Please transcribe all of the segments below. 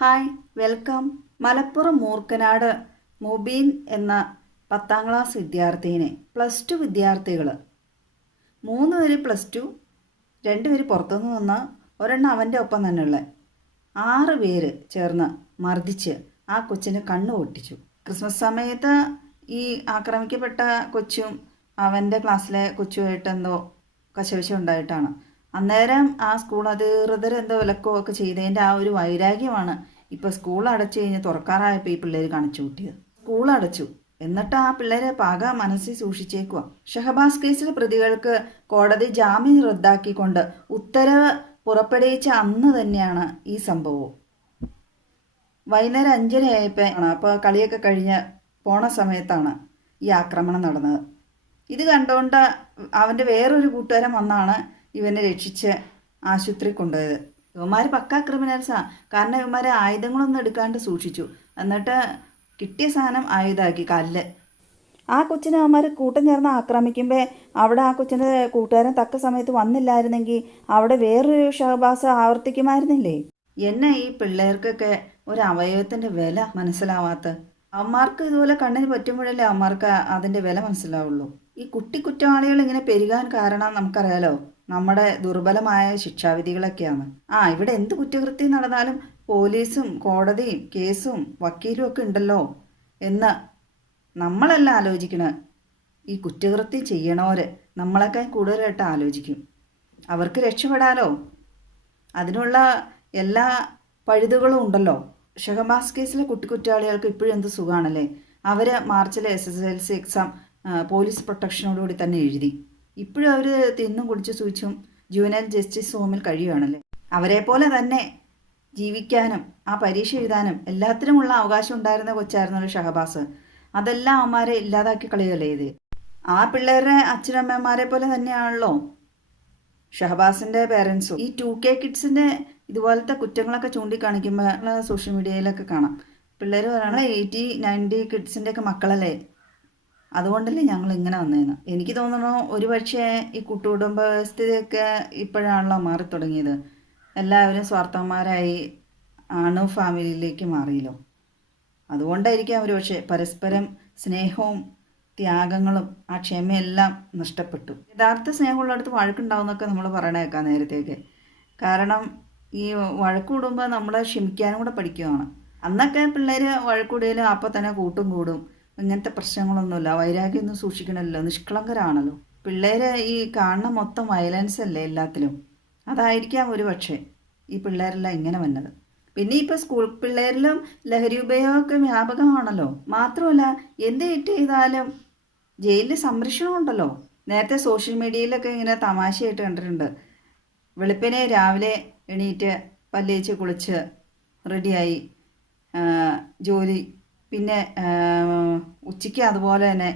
Hi welcome. Malappuram Moorkanad Mubeen എന്ന പത്താം class വിദ്യാർത്ഥിനെ plus two വിദ്യാർത്ഥികൾ മൂന്ന് പേര് പ്ലസ് ടു രണ്ട് പേര് പുറത്തുനിന്ന് വന്ന ഒരെണ്ണം അവന്റെ ഒപ്പം തന്നെയുള്ള. ആറ് പേര് ചേർന്ന് മർദ്ദിച്ച് ആ കൊച്ചിന് കണ്ണ് പൊട്ടിച്ചു. ക്രിസ്മസ് സമയത്ത് ഈ ആക്രമിക്കപ്പെട്ട കൊച്ചും അവന്റെ ക്ലാസ്സിലെ കൊച്ചുമായിട്ട് എന്തോ കശവശം ഉണ്ടായിട്ടാണ്. അന്നേരം ആ സ്കൂൾ അധികൃതർ എന്തോ വിലക്കോ ഒക്കെ ചെയ്തതിന്റെ ആ ഒരു വൈരാഗ്യമാണ്. ഇപ്പോൾ സ്കൂൾ അടച്ചു കഴിഞ്ഞ് തുറക്കാറായപ്പോൾ ഈ പിള്ളേർ കാണിച്ചു കൂട്ടിയത്. സ്കൂൾ അടച്ചു. എന്നിട്ട് ആ പിള്ളേരെ പാക മനസ്സിൽ സൂക്ഷിച്ചേക്കുക ഷഹബാസ് കേസിലെ പ്രതികൾക്ക് കോടതി ജാമ്യം റദ്ദാക്കിക്കൊണ്ട് ഉത്തരവ് പുറപ്പെടുവിച്ച അന്ന് തന്നെയാണ് ഈ സംഭവം വൈകുന്നേരം അഞ്ചരയായപ്പോൾ അപ്പോൾ കളിയൊക്കെ കഴിഞ്ഞ് പോണ സമയത്താണ് ഈ ആക്രമണം നടന്നത്. ഇത് കണ്ടുകൊണ്ട് അവന്റെ വേറൊരു കൂട്ടുകാരൻ വന്നാണ് ഇവനെ രക്ഷിച്ച് ആശുപത്രി കൊണ്ടുപോയത്. ഇവന്മാർ പക്കാ ക്രിമിനൽസാ. കാരണം ഇവന്മാർ ആയുധങ്ങളൊന്നും എടുക്കാണ്ട് സൂക്ഷിച്ചു. എന്നിട്ട് കിട്ടിയ സാധനം ആയുധമാക്കി കല്ല്. ആ കൊച്ചിനെ അവന്മാർ കൂട്ടം ചേർന്ന് ആക്രമിക്കുമ്പോൾ അവിടെ ആ കൊച്ചിന്റെ കൂട്ടുകാരൻ തക്ക സമയത്ത് വന്നില്ലായിരുന്നെങ്കിൽ അവിടെ വേറൊരു ഷഹബാസ് ആവർത്തിക്കുമായിരുന്നില്ലേ? എന്നെ ഈ പിള്ളേർക്കൊക്കെ ഒരു അവയവത്തിന്റെ വില മനസ്സിലാവാത്ത. അവന്മാർക്ക് ഇതുപോലെ കണ്ണിന് പറ്റുമ്പോഴല്ലേ അവന്മാർക്ക് അതിന്റെ വില മനസ്സിലാവുള്ളൂ. ഈ കുട്ടി കുറ്റവാളികൾ ഇങ്ങനെ പെരുകാൻ കാരണം നമുക്കറിയാലോ? നമ്മുടെ ദുർബലമായ ശിക്ഷാവിധികളൊക്കെയാണ്. ആ ഇവിടെ എന്ത് കുറ്റകൃത്യം നടന്നാലും പോലീസും കോടതിയും കേസും വക്കീലും ഒക്കെ ഉണ്ടല്ലോ എന്ന് നമ്മളല്ല ആലോചിക്കണത് ഈ കുറ്റകൃത്യം ചെയ്യണവര് നമ്മളൊക്കെ കൂടുതലായിട്ട് ആലോചിക്കും. അവർക്ക് രക്ഷപ്പെടാലോ? അതിനുള്ള എല്ലാ പഴുതുകളും ഉണ്ടല്ലോ. ഷഹബാസ് കേസിലെ കുട്ടിക്കുറ്റവാളികൾക്ക് ഇപ്പോഴും എന്ത് സുഖമാണല്ലേ അവർ മാർച്ചിലെ S S L C exam police പ്രൊട്ടക്ഷനോടുകൂടി തന്നെ എഴുതി. ഇപ്പോഴും അവർ തിന്നും കുടിച്ച് സൂചിച്ചും ജുവനൽ ജസ്റ്റിസ് ഹോമിൽ കഴിയുകയാണല്ലേ അവരെ പോലെ തന്നെ ജീവിക്കാനും ആ പരീക്ഷ എഴുതാനും എല്ലാത്തിനുമുള്ള അവകാശം ഉണ്ടായിരുന്ന കൊച്ചായിരുന്നല്ലോ ഷഹബാസ്. അതെല്ലാം അവന്മാരെ ഇല്ലാതാക്കി കളയല്ലേ ഇത് ആ പിള്ളേരുടെ അച്ഛനമ്മമാരെ പോലെ തന്നെയാണല്ലോ ഷഹബാസിന്റെ പേരൻസും. ഈ ടു കെ കിഡ്സിന്റെ ഇതുപോലത്തെ കുറ്റങ്ങളൊക്കെ ചൂണ്ടിക്കാണിക്കുമ്പോൾ സോഷ്യൽ മീഡിയയിലൊക്കെ കാണാം. പിള്ളേർ പറയണത് എയ്റ്റി നയന്റി കിഡ്സിന്റെയൊക്കെ മക്കളല്ലേ? അതുകൊണ്ടല്ലേ ഞങ്ങൾ ഇങ്ങനെ വന്നതെന്ന് എനിക്ക് തോന്നുന്നു ഒരു പക്ഷേ ഈ കുട്ടുകുടുംബ വ്യവസ്ഥയൊക്കെ ഇപ്പോഴാണല്ലോ മാറി തുടങ്ങിയത് എല്ലാവരും സ്വാർത്ഥന്മാരായി ആണ് ഫാമിലിയിലേക്ക് മാറിയല്ലോ. അതുകൊണ്ടായിരിക്കാം അവർ പക്ഷേ പരസ്പരം സ്നേഹവും ത്യാഗങ്ങളും ആ ക്ഷമയെല്ലാം നഷ്ടപ്പെട്ടു. യഥാർത്ഥ സ്നേഹമുള്ളടത്ത് വഴക്കുണ്ടാവുന്നൊക്കെ നമ്മൾ പറയണേക്കാം നേരത്തേക്ക്. കാരണം ഈ വഴക്ക് കൂടുമ്പോൾ നമ്മൾ ക്ഷമിക്കാനും കൂടെ പഠിക്കുകയാണ് അന്നൊക്കെ പിള്ളേർ വഴക്കൂടിയാലും അപ്പം തന്നെ കൂട്ടും കൂടും. ഇങ്ങനത്തെ പ്രശ്നങ്ങളൊന്നുമില്ല. വൈരാഗ്യമൊന്നും സൂക്ഷിക്കണമല്ലോ. നിഷ്കളങ്കരാണല്ലോ. പിള്ളേരെ ഈ കാണുന്ന മൊത്തം വയലൻസ് അല്ലേ എല്ലാത്തിലും? അതായിരിക്കാം ഒരു പക്ഷേ ഈ പിള്ളേരെല്ലാം ഇങ്ങനെ വന്നത്. പിന്നെ ഇപ്പോൾ സ്കൂൾ പിള്ളേരിലും ലഹരി ഉപയോഗമൊക്കെ വ്യാപകമാണല്ലോ. മാത്രമല്ല എന്ത് തെറ്റ് ചെയ്താലും ജയിലിൽ സംരക്ഷണം ഉണ്ടല്ലോ. നേരത്തെ സോഷ്യൽ മീഡിയയിലൊക്കെ ഇങ്ങനെ തമാശയായിട്ട് കണ്ടിട്ടുണ്ട്. വെളുപ്പിനെ രാവിലെ എണീറ്റ് പല്ലേച്ച് കുളിച്ച് റെഡിയായി ജോലി പിന്നെ ഉച്ചയ്ക്ക് അതുപോലെ തന്നെ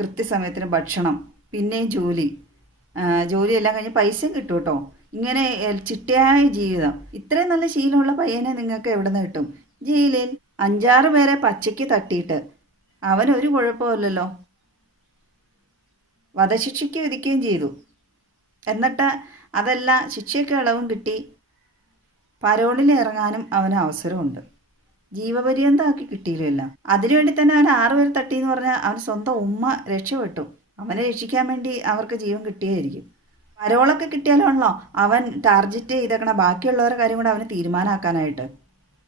കൃത്യസമയത്തിന് ഭക്ഷണം പിന്നെയും ജോലി. ജോലിയെല്ലാം കഴിഞ്ഞ് പൈസ കിട്ടും കേട്ടോ. ഇങ്ങനെ ചിട്ടയായ ജീവിതം. ഇത്രയും നല്ല ശീലമുള്ള പയ്യനെ നിങ്ങൾക്ക് എവിടെ നിന്ന് കിട്ടും? ജയിലിൽ. അഞ്ചാറ് പേരെ പച്ചയ്ക്ക് തട്ടിയിട്ട്. അവനൊരു കുഴപ്പമില്ലല്ലോ. വധശിക്ഷയ്ക്ക് വിധിക്കുകയും ചെയ്തു. എന്നിട്ട് അതല്ല ശിക്ഷയ്ക്ക് ഇളവും കിട്ടി. പരോളിൽ ഇറങ്ങാനും അവന് അവസരമുണ്ട്. ജീവപര്യന്തമാക്കി കിട്ടിയില്ല അതിനുവേണ്ടി തന്നെ അവൻ ആറുപേർ തട്ടി എന്ന് പറഞ്ഞാൽ അവൻ സ്വന്തം ഉമ്മ രക്ഷപ്പെട്ടു. അവനെ രക്ഷിക്കാൻ വേണ്ടി അവർക്ക് ജീവൻ കിട്ടിയായിരിക്കും പരോളൊക്കെ കിട്ടിയാലാണല്ലോ അവൻ ടാർജറ്റ് ചെയ്തേക്കണ ബാക്കിയുള്ളവരുടെ കാര്യം കൂടെ അവന് തീരുമാനമാക്കാനായിട്ട്.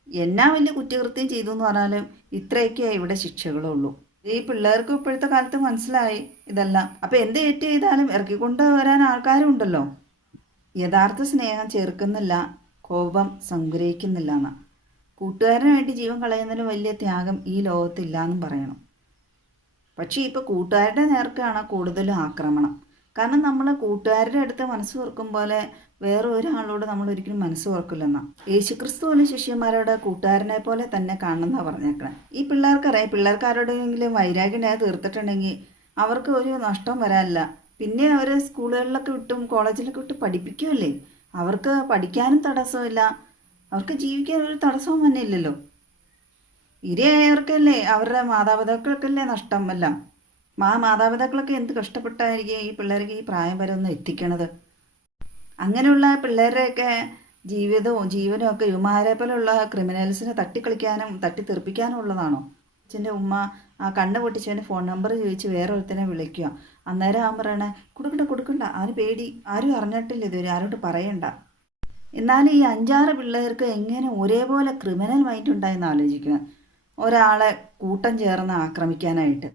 എന്നാ വലിയ കുറ്റകൃത്യം ചെയ്തു എന്ന് പറഞ്ഞാലും ഇത്രയൊക്കെ ഇവിടെ ശിക്ഷകളുള്ളൂ. ഈ പിള്ളേർക്ക് ഇപ്പോഴത്തെ കാലത്ത് മനസ്സിലായി ഇതെല്ലാം. അപ്പം എന്ത് തെറ്റ് ചെയ്താലും ഇറക്കിക്കൊണ്ട് വരാൻ ആൾക്കാരും ഉണ്ടല്ലോ യഥാർത്ഥ സ്നേഹം ചേർക്കുന്നില്ല കോപം സംഗ്രഹിക്കുന്നില്ല എന്നാ. കൂട്ടുകാരന് വേണ്ടി ജീവൻ കളയുന്നതിന് വലിയ ത്യാഗം ഈ ലോകത്തില്ല എന്നും പറയണം. പക്ഷേ ഇപ്പോൾ കൂട്ടുകാരുടെ നേർക്കാണ് കൂടുതലും ആക്രമണം. കാരണം നമ്മൾ കൂട്ടുകാരുടെ അടുത്ത് മനസ്സ് തുറക്കും പോലെ വേറെ ഒരാളോട് നമ്മൾ ഒരിക്കലും മനസ്സ് തുറക്കില്ലെന്നാ യേശുക്രിസ്തു പോലും ശിഷ്യന്മാരോട് കൂട്ടുകാരനെ പോലെ തന്നെ കാണണമെന്നാണ് പറഞ്ഞേക്കണേ. ഈ പിള്ളേർക്കറിയാം പിള്ളേർക്ക് ആരോടെങ്കിലും വൈരാഗ്യം തീർത്തിട്ടുണ്ടെങ്കിൽ അവർക്ക് ഒരു നഷ്ടം വരാനില്ല. പിന്നെ അവർ സ്കൂളുകളിലൊക്കെ വിട്ടും കോളേജിലൊക്കെ വിട്ട് പഠിപ്പിക്കുമല്ലേ അവർക്ക് പഠിക്കാനും തടസ്സമില്ല അവർക്ക് ജീവിക്കാൻ ഒരു തടസ്സവും തന്നെ ഇല്ലല്ലോ. ഇരയായവർക്കല്ലേ അവരുടെ മാതാപിതാക്കൾക്കല്ലേ നഷ്ടം എല്ലാം? ആ മാതാപിതാക്കളൊക്കെ എന്ത് കഷ്ടപ്പെട്ടായിരിക്കും ഈ പിള്ളേർക്ക് ഈ പ്രായം വരെ ഒന്ന് എത്തിക്കണത്? അങ്ങനെയുള്ള പിള്ളേരെയൊക്കെ ജീവിതവും ജീവനും ഒക്കെ ഇവമാരെ പോലുള്ള ക്രിമിനൽസിനെ തട്ടിക്കളിക്കാനും തട്ടിത്തെറിപ്പിക്കാനും ഉള്ളതാണോ? അച്ഛന്റെ ഉമ്മ ആ കണ്ണ് പൊട്ടിച്ചവന്റെ ഫോൺ നമ്പർ ചോദിച്ച് വേറെ ഒരുത്തനെ വിളിക്കുക. അന്നേരം പറയണേ കൊടുക്കണ്ട കൊടുക്കണ്ട. ആര് പേടി. ആരും അറിഞ്ഞിട്ടില്ല ഇതുവരെ. ആരോട്ട് പറയണ്ട. എന്നാൽ ഈ അഞ്ചാറ് പിള്ളേർക്ക് എങ്ങനെ ഒരേപോലെ ക്രിമിനൽ മൈൻഡ് ഉണ്ടായെന്ന് ആലോചിക്കണം. ഒരാളെ കൂട്ടം ചേർന്ന് ആക്രമിക്കാനായിട്ട്.